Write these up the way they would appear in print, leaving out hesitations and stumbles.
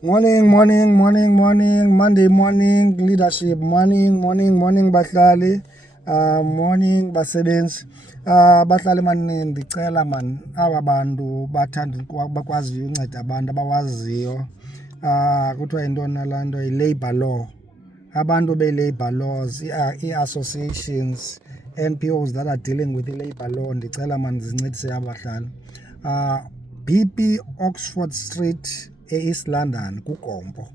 Morning, Monday morning, leadership, morning, bahlali, morning, basebenzi. Bahlali mani ndicela man, aba bantu bathanda bakwaziyo unceda abantu abawaziyo. Kuthiwa yintona laa nto yi-labour law. Abantu be-labour laws, ii-associations, NPOs that are dealing with the-labour law, ndicela man zincedise abahlali. BP Oxford Street e-East London kuGompo.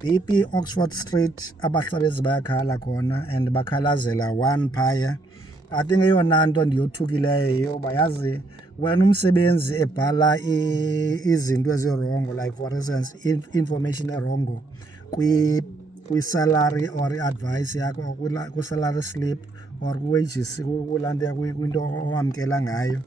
BP Oxford Street abahlabezi bayakhala khona and bakhalazela one phaya. I think eyona nto ndiyothukileyo yoba yazi wena umsebenzi ebhala izinto ezirongo, like for instance information erongo kwi-salary or i-advice yakho kwi-salary slip or kwi-wages kulaa nto kwinto owamkela ngayo.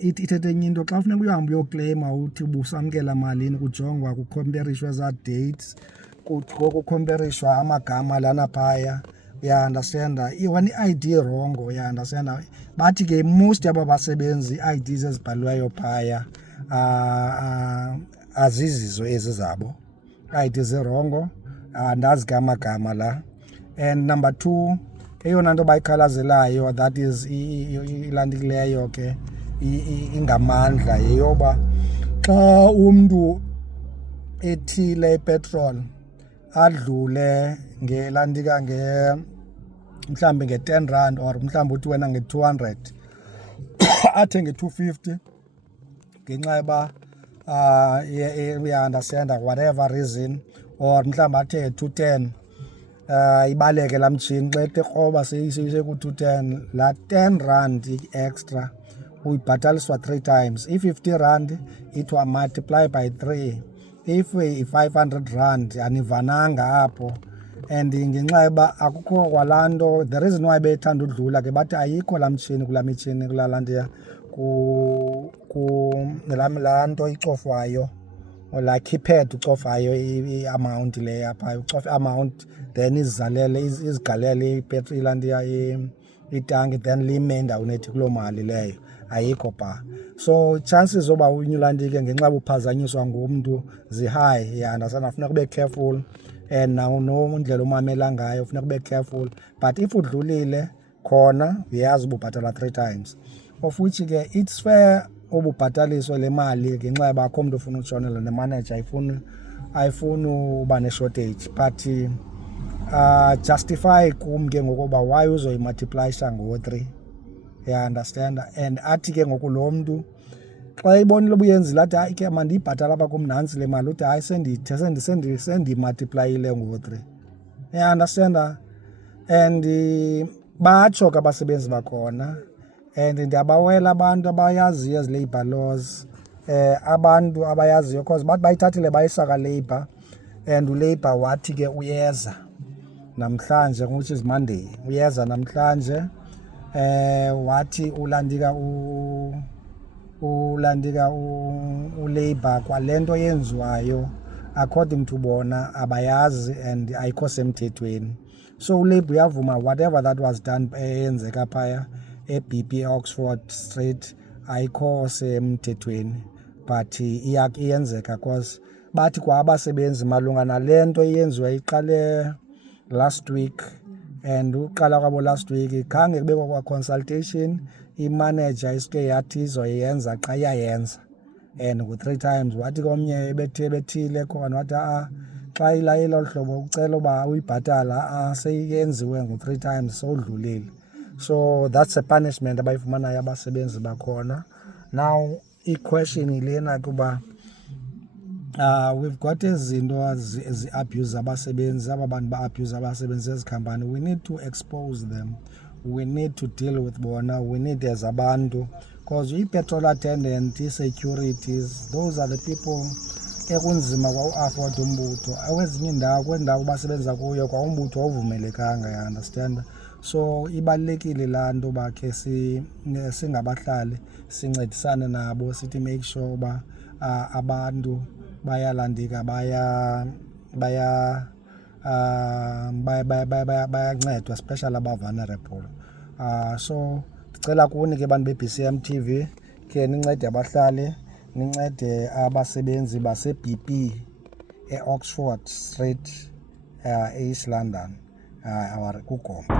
Ithethe enye into xa funeka uhambe uyokleyima uthi ubusamkela malini kujongwa kukhomperishwa eza dates kukhomperishwa amagama lana phaya, uyaandastenda, when i-ID rongo, uyaandastenda. Bathi ke most yaba basebenzi ii-IDs ezibhaliweyo phaya azizizo ezi zabo, ii-ID zirongo, andazi ke amagama la. And number two, eyona nto bayikhalazelayo that is ilandikileyo ke ingamandla yeyoba xa umntu ethile ipetrol adlule ngelantika mhlawumbi nge-R10 or mhlawumbi uthi wena nge-200 athenge 250 ngenxa yoba uya-understanda whatever reason, or mhlawumbi athenge 210 ibaleke laa mtshini xa ethi kroba seyiseku-210, laa R10 extra uyibhataliswa 3 times. i-R50 ithiwa multiply by 3. If i-R500 anivananga apho, and ngenxa yoba akukho kwalaa nto, the reason why bethanda udlula ke bathi ayikho laa mtshini kulaa laa nto laa nto icofwayo, la keypad ucofayo i-amount le apha, ucofa i-amount then izigalele ipetri laa nto itanki then lime endaweni ethi kuloo mali leyo, ayikho pha. So chances zoba unyulanti ke ngenxa buphazanyiswa ngumntu zi-high, yandasana, funeka ube careful and nondlela omamela ngayo funeka ube careful. But if udlulile khona uyazi ububhatala 3 times, of which ke it's fair ububhataliswe le mali ngenxa yoba akho mntu ufuna utshonela, nemanager ayifuni uba ne-shortage, but justify kum ke ngokuba why uzoyimultiplyisha ngo-3, understand. And athi ke ngoku lo mntu xa ibonile ubuyenzile athi hayi ke mandiyibhatala apha kum nantsi le mali, uthi hayi sendimultiplayile ngo-3, understand. And batsho ke abasebenzi bakhona, and ndiyabawela abantu abayaziyo ezi labour laws, abantu abayaziyo because bathi bayithathile bayisaka labour, and ulabour wathi ke uyeza namhlanje, which is Monday, uyeza namhlanje, wathi ulandika ulabour kwale nto yenziwayo according to bona abayazi and ayikho semthethweni. So ulabour uyavuma whatever that was done eyenzeka phaya e-BP Oxford Street ayikho semthethweni, but iyenzeka cause bathi kwa abasebenzi malunga nale nto iyenziwa iqale last week, and uqala kwabo last week khange kubekwa kwa-consultation. Imanager isike yathi izoyenza xa iyayenza, and ngu-3 times. Wathi komnye ebethile khona wathi xa ilayile olu hlobo ucela uba uyibhatala seyenziwe ngu-3 times, sowudlulile. So that's a punishment abayifumanayo abasebenzi bakhona. Now i-question ilena kuba we've got izinto zi-abuse abasebenzi, aba bantu ba-abuse abasebenzi ezikhampani. We need to expose them, we need to deal with bona, we need as abantu, because i-petrol attendant, i-securities, those are the people ekunzima kwa u-afford umbutho. Kwezinye indawo, kwendawo basebenza kuyo kwa umbutho awuvumelekanga, ya understand. So ibalulekile laa nto uba khe singabahlali sincedisane nabo, sithi make sure uba abantu bayalandika, bayancedwa, especially aba-vulnerable. So ndicela kuni ke bantu be-BCM TV khe nincede abahlali, nincede abasebenzi base-BP e-Oxford Street e-East London kuGompo.